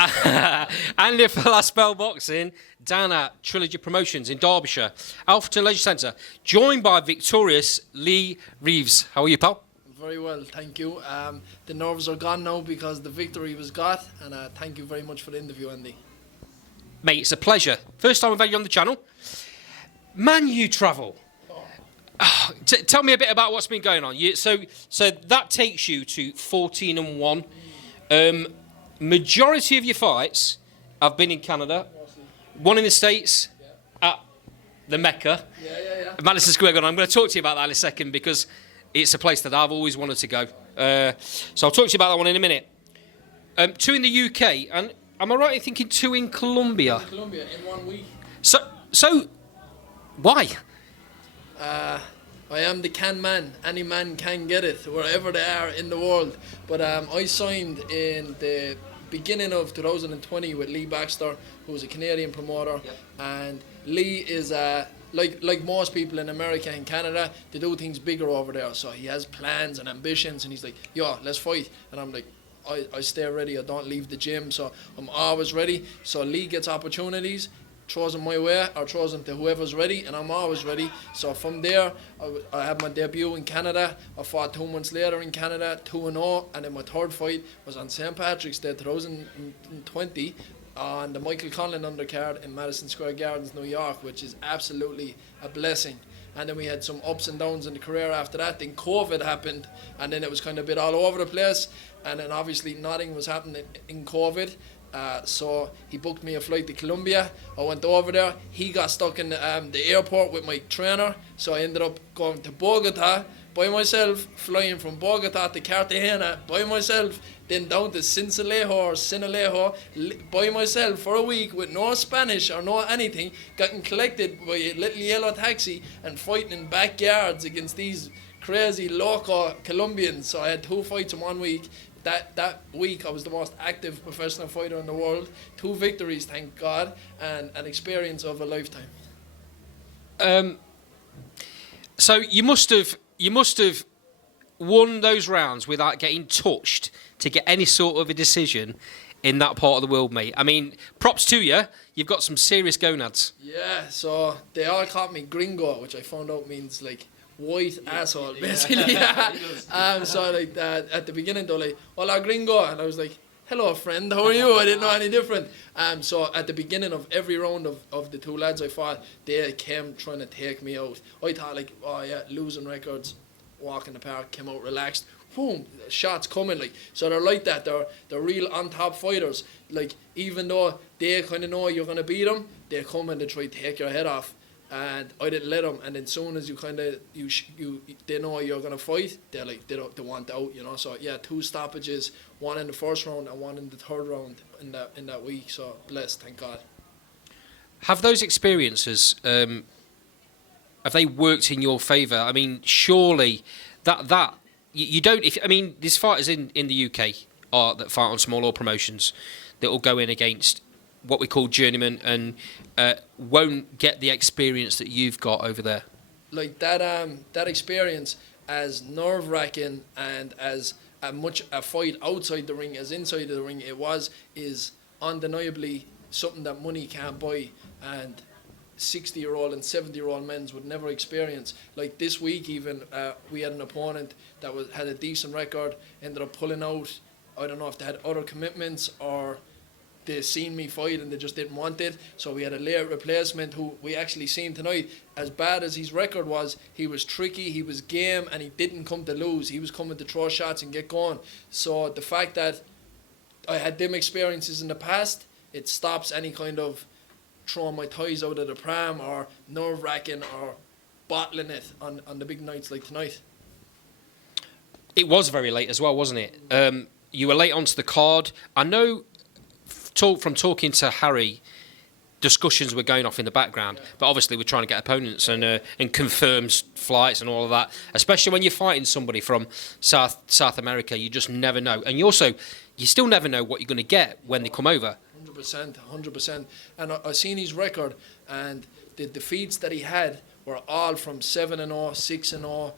And if for last spell boxing, down at Trilogy Promotions in Derbyshire, Alfreton Leisure Centre, joined by victorious Lee Reeves. How are you, pal? Very well, thank you. The nerves are gone now because the victory was got, and thank you very much for the interview, Andy. Mate, it's a pleasure. First time I've had you on the channel. Man, you travel. Oh, tell me a bit about what's been going on. So that takes you to 14-1. Majority of your fights have been in Canada. One in the States at the Mecca. Madison Square Garden. I'm going to talk to you about that in a second because it's a place that I've always wanted to go. So I'll talk to you about that one in a minute. 2 in the UK, and am I right in thinking 2 in Colombia? In Colombia, in 1 week. So why? I am the can man. Any man can get it, wherever they are in the world. But I signed in the beginning of 2020 with Lee Baxter, who was a Canadian promoter. Yep. And Lee is like most people in America and Canada, they do things bigger over there. So he has plans and ambitions, and he's like, yo, let's fight. And I'm like, I stay ready. I don't leave the gym, so I'm always ready. So Lee gets opportunities, throws them my way or throws them to whoever's ready, and I'm always ready. So from there, I had my debut in Canada. I fought 2 months later in Canada, 2-0, and then my third fight was on St. Patrick's Day 2020 on the Michael Conlon undercard in Madison Square Gardens, New York, which is absolutely a blessing. And then we had some ups and downs in the career after that. Then COVID happened, and then it was kind of a bit all over the place. And then obviously nothing was happening in COVID. So he booked me a flight to Colombia. I went over there. He got stuck in the airport with my trainer. So I ended up going to Bogota by myself, flying from Bogota to Cartagena by myself, then down to Sincelejo by myself for a week with no Spanish or no anything, getting collected by a little yellow taxi and fighting in backyards against these crazy local Colombians. So I had 2 fights in 1 week. That week I was the most active professional fighter in the world. 2 victories, thank God, and an experience of a lifetime. So you must have won those rounds without getting touched to get any sort of a decision in that part of the world, mate. I mean, props to you. You've got some serious gonads. Yeah, so they all called me gringo, which I found out means like white asshole, basically. So like that, at the beginning they're like, hola gringo, and I was like, hello friend, how are you? I didn't know any different. So at the beginning of every round of the 2 lads I fought, they came trying to take me out. I thought like, oh yeah, losing records, walk in the park, came out relaxed, boom, shots coming, like. So they're like that, they're real on top fighters. Like, even though they kind of know you're going to beat them, they come and they try to take your head off. And I didn't let them, and then soon as you kind of they know you're gonna fight, they're like they want out, you know. So yeah, 2 stoppages, 1 in the first round and 1 in the third round in that week. So blessed, thank God. Have those experiences have they worked in your favour? I mean, surely that you don't. There's fighters in the UK that fight on smaller promotions that will go in against what we call journeyman and won't get the experience that you've got over there. Like that experience, as nerve-wracking and as much a fight outside the ring as inside the ring is undeniably something that money can't buy, and 60-year-old and 70-year-old men would never experience. Like this week even, we had an opponent that had a decent record, ended up pulling out. I don't know if they had other commitments or they seen me fight and they just didn't want it. So we had a late replacement who we actually seen tonight. As bad as his record was, he was tricky, he was game, and he didn't come to lose. He was coming to throw shots and get going. So the fact that I had them experiences in the past, it stops any kind of throwing my toys out of the pram or nerve-wracking or bottling it on the big nights like tonight. It was very late as well, wasn't it? You were late onto the card. I know from talking to Harry, discussions were going off in the background, but obviously we're trying to get opponents and confirms flights and all of that, especially when you're fighting somebody from South America. You just never know, and you still never know what you're going to get when they come over. 100%. And I seen his record, and the defeats that he had were all from 7-0, 6-0,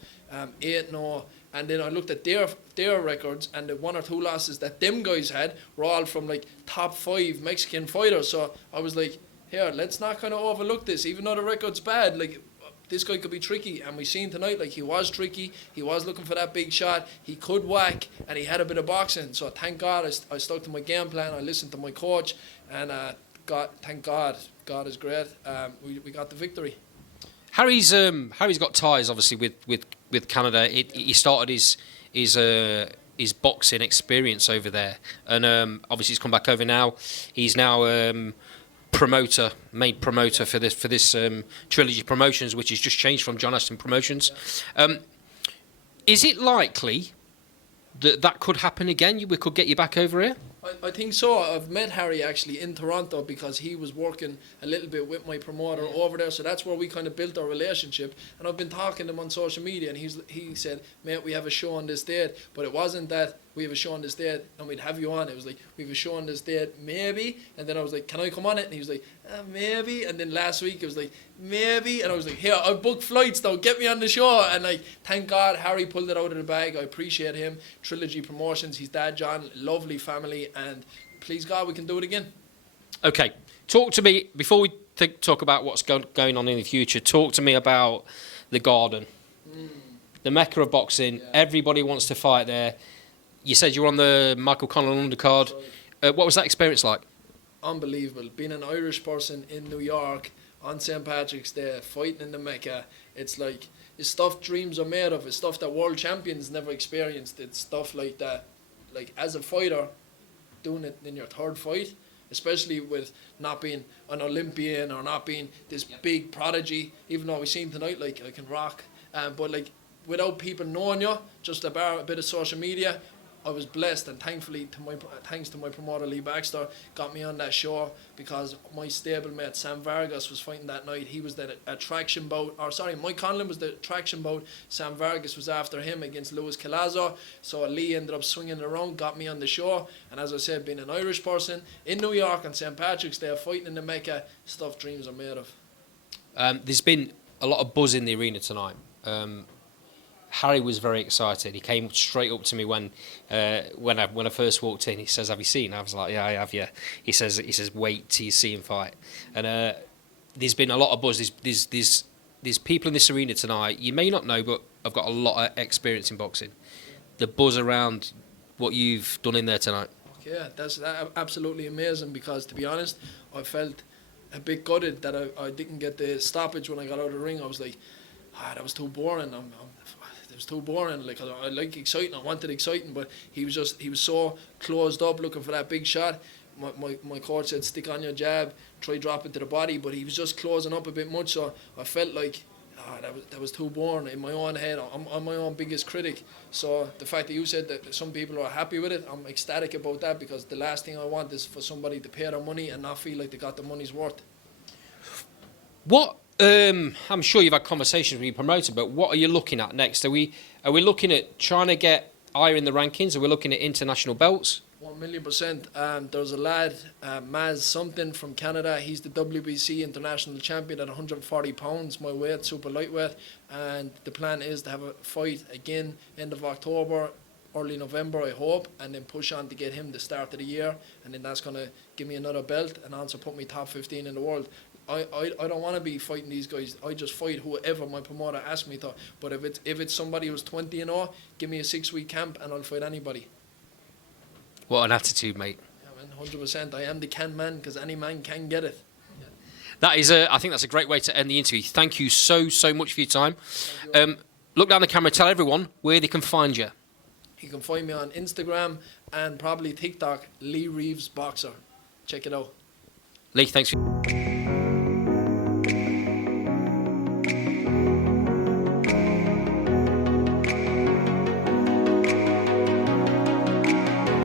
8-0, And then I looked at their records, and the 1 or 2 losses that them guys had were all from like top 5 Mexican fighters. So I was like, here, let's not kind of overlook this, even though the record's bad. Like, this guy could be tricky, and we seen tonight, like, he was tricky, he was looking for that big shot, he could whack, and he had a bit of boxing. So thank God I stuck to my game plan, I listened to my coach, and thank God, God is great. We got the victory. Harry's got ties obviously with Canada. He started his boxing experience over there, and obviously he's come back over now. He's now main promoter for this Trilogy Promotions, which has just changed from John Ashton Promotions. Is it likely that could happen again? We could get you back over here? I think so. I've met Harry actually in Toronto because he was working a little bit with my promoter over there, so that's where we kind of built our relationship. And I've been talking to him on social media, and he said, mate, we have a show on this date, but it wasn't that we have a show on this date and we'd have you on. It was like, we have a show on this date, maybe. And then I was like, can I come on it? And he was like, maybe. And then last week it was like, maybe. And I was like, here, I've booked flights though, get me on the show. And like, thank God Harry pulled it out of the bag. I appreciate him. Trilogy Promotions, his dad John, lovely family, and please God we can do it again. Okay, talk to me before we talk about what's going on in the future. Talk to me about the Garden, the Mecca of boxing. Yeah. Everybody wants to fight there. You said you were on the Michael Conlan undercard. What was that experience like? Unbelievable. Being an Irish person in New York on St. Patrick's Day, fighting in the Mecca, it's like, it's stuff dreams are made of. It's stuff that world champions never experienced. It's stuff like that. Like, as a fighter, doing it in your third fight, especially with not being an Olympian or not being this big prodigy, even though we've seen tonight, like, I can rock. But, like, without people knowing you, just a bit of social media, I was blessed, and thanks to my promoter Lee Baxter, got me on that show because my stablemate Sam Vargas was fighting that night. He was the attraction bout, Mike Conlan was the attraction bout. Sam Vargas was after him against Luis Calazo. So Lee ended up swinging it around, got me on the show. And as I said, being an Irish person in New York on St. Patrick's Day, fighting in the Mecca, stuff dreams are made of. There's been a lot of buzz in the arena tonight. Harry was very excited. He came straight up to me when I first walked in. He says, "Have you seen?" I was like, "Yeah, I have." Yeah. He says, "Wait till you see him fight." And there's been a lot of buzz. There's people in this arena tonight. You may not know, but I've got a lot of experience in boxing. The buzz around what you've done in there tonight. Yeah, that's absolutely amazing. Because to be honest, I felt a bit gutted that I didn't get the stoppage when I got out of the ring. I was like, that was too boring. It was too boring. Like, I like exciting. I wanted exciting, but he was so closed up looking for that big shot. My coach said, stick on your jab, try drop it to the body, but he was just closing up a bit much. So I felt like that was too boring in my own head. I'm my own biggest critic. So the fact that you said that some people are happy with it, I'm ecstatic about that, because the last thing I want is for somebody to pay their money and not feel like they got the money's worth. What? I'm sure you've had conversations with your promoter, but what are you looking at next? Are we looking at trying to get higher in the rankings? Are we looking at international belts? 1,000,000%. There's a lad, Maz something from Canada. He's the WBC international champion at 140 pounds, my weight, super lightweight. And the plan is to have a fight again end of October, early November, I hope, and then push on to get him the start of the year. And then that's going to give me another belt and also put me top 15 in the world. I don't want to be fighting these guys. I just fight whoever my promoter asks me to. But if it's somebody who's 20-0, give me a 6-week camp and I'll fight anybody. What an attitude, mate. Yeah, man, 100%. I am the can man, because any man can get it. Yeah. That is I think that's a great way to end the interview. Thank you so much for your time. Look down the camera, tell everyone where they can find you. You can find me on Instagram and probably TikTok, Lee Reeves Boxer. Check it out. Lee, thanks for